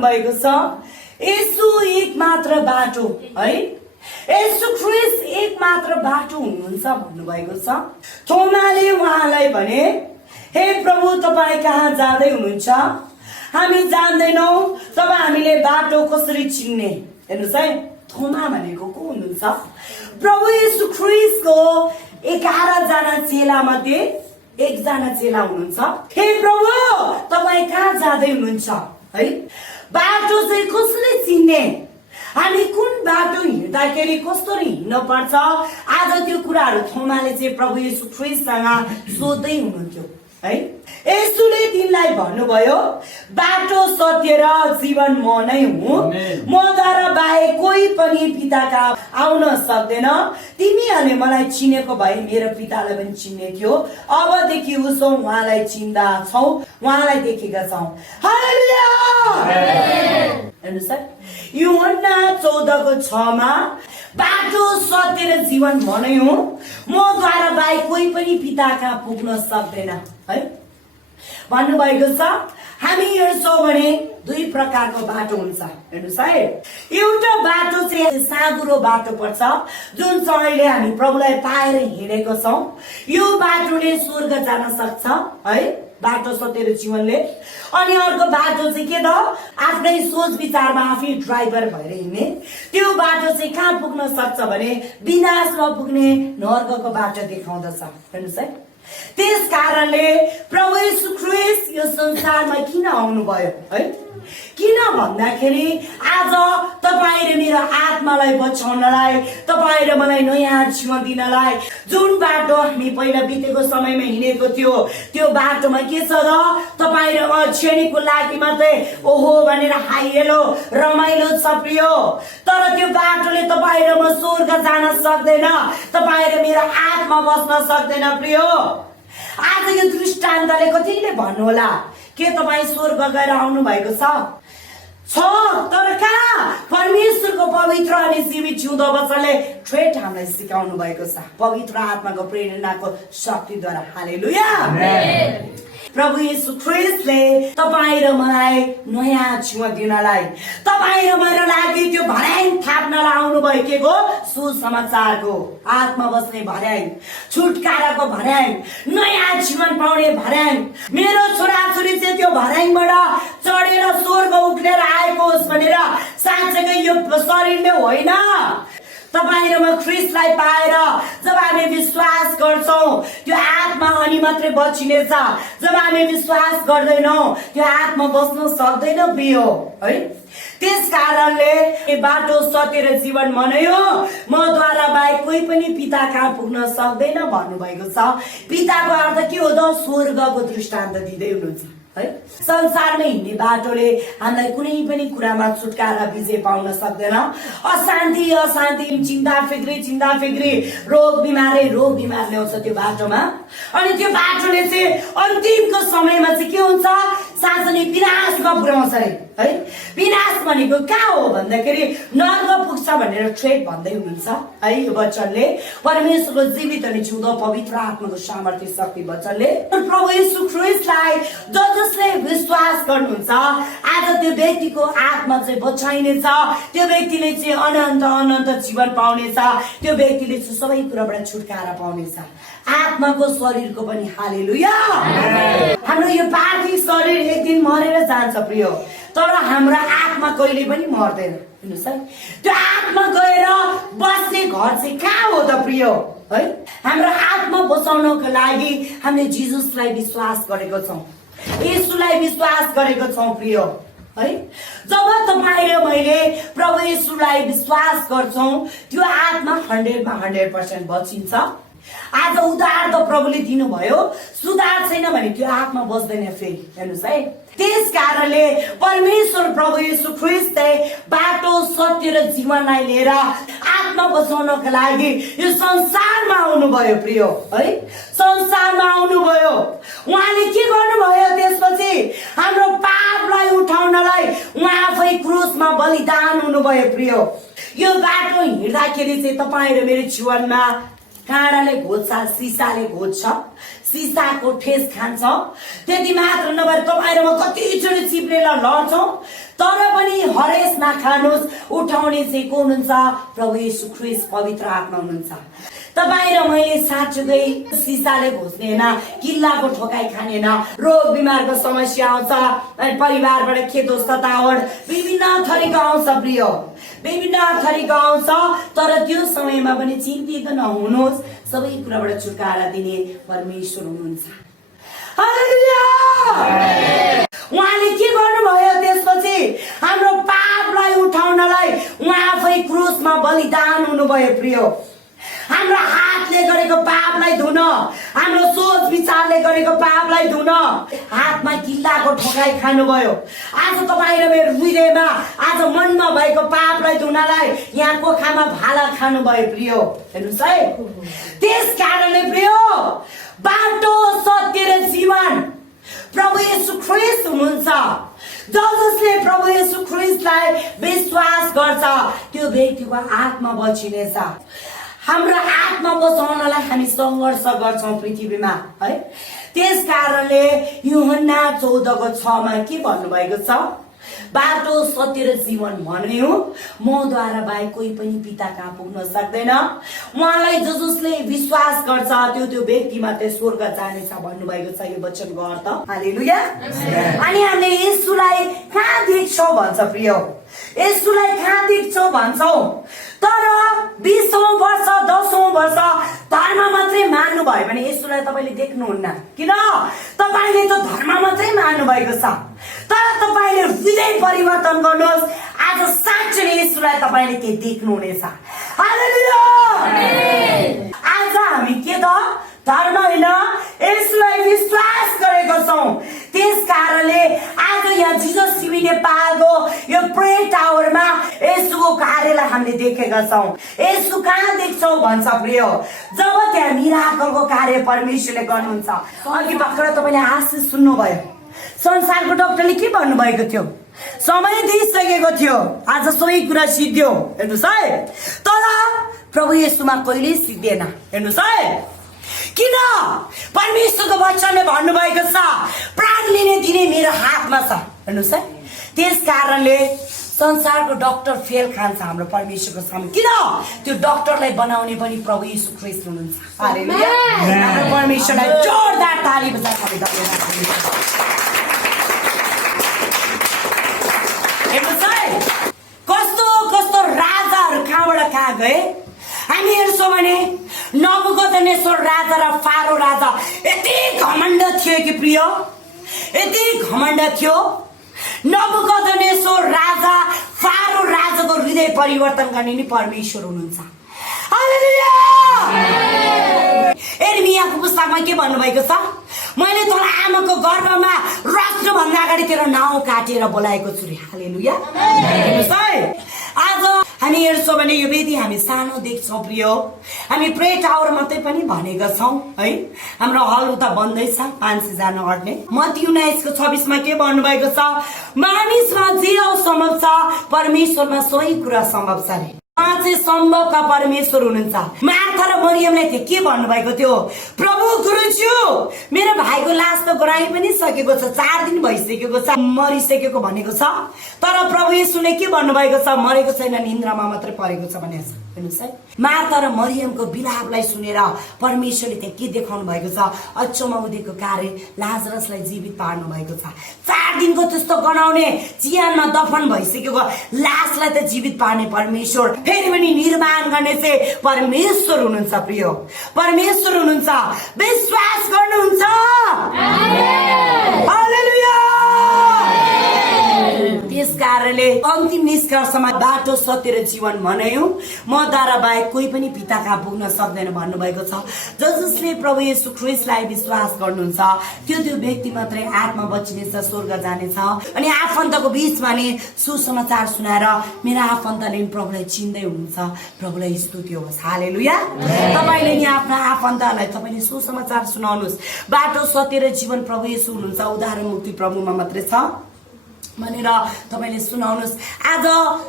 भन्नुभएको छ येशू एक मात्र बाटो है, येशू ख्रीष्ट एक मात्र बाटो हुनुहुन्छ भन्नुभएको छ। थोमाले उहाँलाई भने हे प्रभु तपाईँ कहाँ जाँदै हुनुहुन्छ, हामी जान्दैनौँ, तब हामीले बाटो कसरी चिन्ने। हेर्नुहोस् है, थोमा भनेको को हुनुहुन्छ? प्रभु येशू ख्रीष्टको 11 जना चेला मध्ये एकजना चेला हुनुहुन्छ। हे प्रभु तपाईँ कहाँ जाँदै हुनुहुन्छ है, बाटो चाहिँ कसले चिन्ने, हामी कुन बाटो हिँड्दाखेरि कस्तरी हिँड्न पर्छ, आज त्यो कुराहरू थोमाले चाहिँ प्रभु येशू ख्रीष्टसँग सोध्दै हुनुहुन्थ्यो है। येशूले तिनलाई भन्नुभयो बाटो सत्य र जीवन म नै हुँ, मद्वारा बाहेक कोही पनि पिताका आउन सक्दैन। तिमीहरूले मलाई चिनेको भए मेरो पितालाई पनि चिन्ने थियो, अबदेखि उसो उहाँलाई चिन्दा छौ, उहाँलाई देखेका छौ। हालेलुया। हेर्नुहोस् है, यूहन्ना 14:6 मा बाटो सत्य र जीवन म नै हुँ, मद्वारा बाहेक कोही पनि पिता कहाँ पुग्न सक्दैन है भन्नुभएको छ। हामी हेर्छौँ भने दुई प्रकारको बाटो हुन्छ। हेर्नुहोस् है, एउटा बाटो चाहिँ साँघुरो बाटो पर्छ जुन चाहिँ अहिले हामी प्रभुलाई पाएर हिँडेको छौँ। यो बाटोले स्वर्ग जान सक्छ है, बाटो सत्य र जीवनले। अनि अर्को बाटो चाहिँ के त, आफ्नै सोच विचारमा आफै ड्राइभर भएर हिँड्ने, त्यो बाटो चाहिँ कहाँ पुग्न सक्छ भने विनाशमा पुग्ने नर्कको बाटो देखाउँदछ। हेर्नुहोस् है, त्यस कारणले प्रभु येशू ख्रीष्ट यो संसारमा किन आउनुभयो है, किन भन्दाखेरि आज तपाईँ र मेरो आत्मालाई बचाउनलाई, तपाईँ र मलाई नयाँ जीवन दिनलाई, जुन बाटो हामी पहिला बितेको समयमा हिँडेको थियो त्यो बाटोमा के छ र, तपाईँ र म क्षणिकको लागि मात्रै ओहो भनेर हाइहेलो रमाइलो छ प्रियो, तर त्यो बाटोले तपाईँ र म स्वर्ग जान सक्दैन, तपाईँ र मेरो आत्मा बस्न सक्दैन प्रियो। आज यो दृष्टान्तले कतिले भन्नुहोला के तपाईँ स्वर्ग गएर आउनु भएको छ? तर कहाँ? परमेश्वरको पवित्र अनि जीवित जिउँदो वचनले ट्रेट हामीलाई सिकाउनु भएको छ, पवित्र आत्माको प्रेरणाको शक्तिद्वारा। हालेलुया। प्रभु येशू ख्रीष्टले तपाईँ र मलाई नयाँ जीवन दिनलाई, तपाईँ र मेरो लागि त्यो भर्याङ थाप्नलाई आउनु भएकेको सुसमाचारको, आत्मा बस्ने भर्याङ, छुटकाराको भर्याङ, नयाँ जीवन पाउने भर्याङ। मेरो छोराछोरी चाहिँ त्यो भर्याङबाट चढेर स्वर्ग उक्लेर आएको होस् भनेर साँच्चै यो शरीरले होइन, तपाईँ र म ख्रीष्टलाई पाएर जब हामी विश्वास गर्छौँ त्यो आत्मा अनि मात्रै बचिनेछ। जब हामी विश्वास गर्दैनौँ त्यो आत्मा बस्न सक्दैन प्रियो है। त्यस कारणले बाटो सत्य र जीवन म नै हो, मद्वारा बाहेक कोही पनि पिता कहाँ पुग्न सक्दैन भन्नुभएको छ। पिताको अर्थ के हो त? स्वर्गको दृष्टान्त दिँदै हुनुहुन्छ है। संसारमा हिँड्ने बाटोले हामीलाई कुनै पनि कुरामा छुटकारा विजय पाउन सक्दैन। अशान्ति अशान्ति, चिन्ता फिक्री, रोग बिमार ल्याउँछ त्यो बाटोमा। अनि त्यो बाटोले चाहिँ अन्तिमको समयमा चाहिँ के हुन्छ? साँच्चै नै विनाशमा पुर्याउँछ है। विनाश भनेको कहाँ हो भन्दाखेरि नर्क पुग्छ भनेर ट्रेड भन्दै हुनुहुन्छ है यो वचनले, परमेश्वरको जीवित अनि जिउँदो पवित्र आत्माको सामर्थ्य शक्ति वचनले। प्रभु येशू ख्रीष्टलाई जसले विश्वास गर्नुहुन्छ आज त्यो व्यक्तिको आत्मा चाहिँ बचाइनेछ, त्यो व्यक्तिले चाहिँ अनन्त जीवन पाउनेछ, त्यो व्यक्तिले चाहिँ सबै कुराबाट छुटकारा पाउनेछ, आत्माको शरीरको पनि। हालेलुया। हाम्रो यो पार्थिव शरीर एक दिन मरेर जान्छ प्रियो, तर हाम्रो आत्मा कहिले पनि मर्दैन। हेर्नुहोस् है, त्यो आत्मा गएर बस्ने घर चाहिँ कहाँ हो त प्रियो है? हाम्रो आत्मा बचाउनको लागि हामीले जिजसलाई विश्वास गरेको छौँ, येशूलाई विश्वास गरेको छौँ प्रियो है। जब तपाईँ र मैले प्रभु येशूलाई विश्वास गर्छौँ त्यो आत्मा 100% बचिन्छ। आज उद्धार त प्रभुले दिनुभयो, सुधार छैन भने त्यो आत्मा बस्दैन फेरि। हेर्नुहोस् है, त्यस कारणले परमेश्वर प्रभु येशू ख्रीष्टले बाटो सत्य र जीवनलाई लिएर आत्मा बचाउनको लागि यो संसारमा आउनुभयो प्रियो है। संसारमा आउनुभयो, उहाँले के गर्नुभयो त्यसपछि? हाम्रो पापलाई उठाउनलाई उहाँ आफै क्रुसमा बलिदान हुनुभयो प्रियो। यो बाटो हिँड्दाखेरि चाहिँ तपाईँ र मेरो जीवनमा काँडाले घोज्छ, सिसाले घोज्छ, सिसाको ठेस खान्छ। त्यति मात्र नभएर तपाईँ र म कतिचोटि चिप्लेर लड्छौँ, तर पनि हरेस नखानुहोस्। उठाउने चाहिँ को हुनुहुन्छ? प्रभु येशू ख्रीष्ट पवित्र आत्मा हुनुहुन्छ। तपाईँ र मैले साँच्चै सिसाले घोच्ने होइन, किल्लाको ठोकाइ खाने होइन। रोग बिमारको समस्या आउँछ, परिवारबाट खेतोस् ततावट विभिन्न थरीको आउँछ प्रिय, विभिन्न थरीको आउँछ। तर त्यो समयमा पनि चिन्तित नहुनुहोस्, सबै कुराबाट छुटकारा दिने परमेश्वर हुनुहुन्छ। हालेलुया! उहाँले के गर्नुभयो त्यसपछि? हाम्रो पापलाई उठाउनलाई उहाँ आफै क्रुसमा बलिदान हुनुभयो प्रिय। हाम्रो हातले गरेको पापलाई धुन, हाम्रो सोच विचारले गरेको पापलाई धुन हातमा किल्लाको ठोकाइ खानुभयो। आज तपाईँ र मेरो हृदयमा, आज मनमा भएको पापलाई धुनलाई यहाँ कोखामा भाला खानुभयो प्रिय। हेर्नुहोस् है, त्यस कारणले प्रिय बाटो, सत्य र जीवन प्रभु येशू ख्रीष्ट हुनुहुन्छ। जसले प्रभु येशू ख्रीष्टलाई विश्वास गर्छ त्यो व्यक्तिको आत्मा बचिनेछ। हाम्रो आत्मा बचाउनलाई हामी सङ्घर्ष गर्छौँ पृथ्वीमा है। त्यस कारणले यूहन्ना 14:6 के भन्नुभएको छ? बाटो, सत्य र जीवन भन्ने हो, मद्वारा बाहेक कोही पनि पिता कहाँ पुग्न सक्दैन। उहाँलाई जसले विश्वास गर्छ त्यो व्यक्ति मात्रै स्वर्ग जानेछ भन्नुभएको छ। यो वचनको अर्थ हालेलुया। अनि हामीले येशूलाई कहाँ देख्छौँ भन्छ प्रिय? येशूलाई कहाँ देख्छौँ भन्छौँ? तर 20औं वर्ष 10औं वर्ष धर्म मात्रै मान्नु भयो भने येशूलाई तपाईँले देख्नुहुन्न। किन? तपाईँले त धर्म मात्रै मान्नु भएको छ। तर तपाईँले हृदय परिवर्तन गर्नुहोस्, आज साँच्चै येशूलाई तपाईँले के देख्नुहुनेछ। हालेलुया! आज हामी के त धर्म होइन, येशूलाई विश्वास गरेको छौँ। त्यस कारणले आज यहाँ जिजस टिभी नेपालको यो प्रे टावरमा येशूको कार्यलाई हामीले देखेका छौँ। येशू कहाँ देख्छौँ भन्छ प्रिय? जब त्यहाँ मिराकलको कार्य परमेश्वरले गर्नुहुन्छ। अघि भर्खर तपाईँले आशिष सुन्नुभयो, संसारको डाक्टरले के भन्नुभएको थियो? समय दिइसकेको थियो, आज सबै कुरा सिद्धियो। हेर्नुहोस् है, तर प्रभु येशूमा कहिल्यै सिद्धिएन। हेर्नुहोस् है, किन? परमेश्वरको वचनले भन्नुभएको छ प्राण लिने दिने मेरो हातमा छ। हेर्नुहोस् है, त्यस कारणले संसारको डाक्टर फेल खान्छ हाम्रो परमेश्वरको सामु। किन? त्यो डाक्टरलाई बनाउने पनि प्रभु येशू ख्रीष्ट हुनुहुन्छ। हालेलुया! हाम्रो परमेश्वरलाई जोरदार ताली बजाएर हेर्नुहोस् है, कस्तो कस्तो राजाहरू कहाँबाट कहाँ गए। हामी हेर्छौँ भने नबुकदनेश्वर राजा र फारो राजा यति घमण्ड थियो कि प्रिय, यति घमण्ड थियो। नबुकदनेश्वर राजा, फारो राजाको हृदय परिवर्तन गर्ने नि परमेश्वर हुनुहुन्छ। हालेलुया! यिर्मियाको पुस्तकमा के भन्नुभएको छ? मैले तँलाई आमाको गर्भमा राख्नुभन्दा अगाडि तेरो नाउँ काटेर बोलाएको छु रे। हालेलुया! हेर्नुहोस् है, आज हामी हेर्छौँ भने यो वेदी हामी सानो देख्छौँ प्रिय। हामी प्रे टावर मात्रै पनि भनेका छौँ है। हाम्रो हल उता बन्दैछ, 500 जना अट्ने। मत्ती 19:26 के भन्नुभएको छ? मानिसमा जे असम्भव छ परमेश्वरमा सबै कुरा सम्भव छ रे। चाहिँ सम्भवका परमेश्वर हुनुहुन्छ। मार्था र मरियमले के भन्नुभएको थियो? प्रभु गुरुज्यू, मेरो भाइको लास त गराइ पनि सकेको छ, 4 दिन भइसकेको छ, मरिसकेको भनेको छ। तर प्रभु येशूले के भन्नुभएको छ? मरेको छैन, निन्द्रामा मात्रै परेको छ भनेको छ। हेर्नुहोस् है, मार्था र मरियमको विलापलाई सुनेर परमेश्वरले त्यहाँ के देखाउनु भएको छ? अचम्म उदेको कार्य, लाजरसलाई जीवित पार्नु भएको छ। 4 दिनको त्यस्तो गनाउने, चियानमा दफन भइसकेको लासलाई त जीवित पार्ने परमेश्वर, फेरि पनि निर्माण गर्ने चाहिँ परमेश्वर हुनुहुन्छ प्रिय। परमेश्वर हुनुहुन्छ, विश्वास गर्नुहुन्छ? हालेलुया! त्यस कारणले अन्तिम निष्कर्षमा बाटो, सत्य र जीवन भन्यो, मद्वारा बाहेक कोही पनि पिता कहाँ पुग्न सक्दैन भन्नुभएको छ। जसले प्रभु येशू ख्रीष्टलाई विश्वास गर्नुहुन्छ त्यो व्यक्ति मात्रै आत्मा बचिनेछ, स्वर्ग जानेछ। अनि आफन्तको बीचमा नि सुसमाचार सुनाएर मेरा आफन्तले प्रभुलाई चिन्दै हुनुहुन्छ, प्रभुलाई स्तुति होस्। हालेलुया! तपाईँले नि आफ्ना आफन्तलाई तपाईँले सुसमाचार सुनाउनुहोस्। बाटो, सत्य र जीवन प्रभु येशू हुनुहुन्छ। उद्धार मुक्ति प्रभुमा मात्रै छ। भनेर तपाईले सुनाउनुस्। आज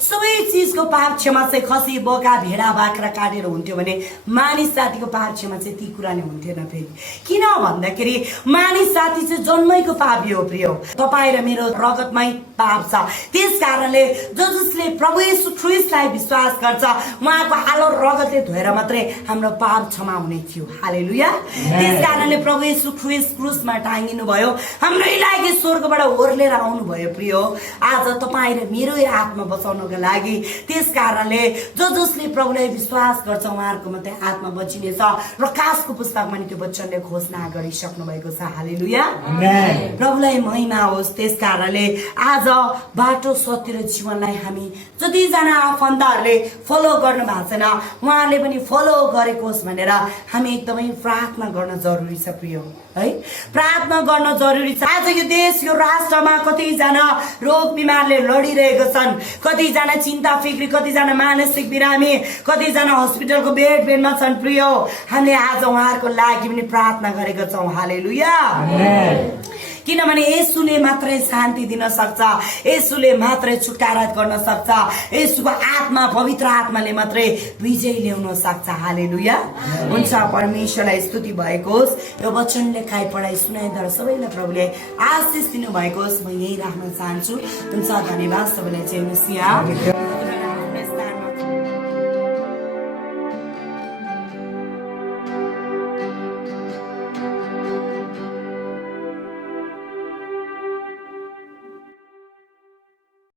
सबै चीजको पाप क्षमा चाहिँ खसी बोका भेडा बाख्रा काटेर हुन्थ्यो भने मानिस जातिको पाप क्षमा चाहिँ ती कुरा नै हुन्थेन फेरि। किन भन्दाखेरि मानिस जाति चाहिँ जन्मैको पापी हो प्रिय। तपाईँ र मेरो रगतमै पाप छ। त्यस कारणले जसले प्रभु येशू ख्रीष्टलाई विश्वास गर्छ उहाँको आलो रगतले धोएर मात्रै हाम्रो पाप क्षमा हुने थियो। हालेलुया। त्यस कारणले प्रभु येशू ख्रीष्ट क्रुसमा टाँगिनु भयो, हाम्रै लागि स्वर्गबाट ओर्लेर आउनु भयो प्रिय। आज तपाईँ र मेरो आत्मा बचाउनको लागि त्यस कारणले जसले प्रभुलाई विश्वास गर्छ उहाँहरूको मात्रै आत्मा बचिनेछ र कासको पुस्तकमा नि त्यो वचनले घोषणा गरिसक्नु भएको छ। हालेलुया। प्रभुलाई महिमा होस्। त्यस कारणले आज बाटो सत्य र जीवनलाई हामी जतिजना आफन्तहरूले फलो गर्नु भएको छैन उहाँहरूले पनि फलो गरेको होस् भनेर हामी एकदमै प्रार्थना गर्न जरुरी छ प्रिय है। प्रार्थना गर्न जरुरी छ। आज यो देश यो राष्ट्रमा कतिजना रोग बिमारले लडिरहेको छन्, कतिजना चिन्ता फिक्री, कतिजना मानसिक बिरामी, कतिजना हस्पिटलको बेडमा छन् प्रिय। हामीले आज उहाँहरूको लागि पनि प्रार्थना गरेका छौँ। हालेलुया। किनभने येशूले मात्रै शान्ति दिन सक्छ, येशूले मात्रै छुटकारा गर्न सक्छ, येशूको आत्मा पवित्र आत्माले मात्रै विजय ल्याउन सक्छ। हालेलुया। हुन्छ, परमेश्वरलाई स्तुति भएको होस्। यो वचन लेखाइ पढाइ सुनाइद्वारा सबैलाई प्रभुले आशिष दिनु भएको होस्। म यही राख्न चाहन्छु। हुन्छ, धन्यवाद। सबैलाई चाहिँ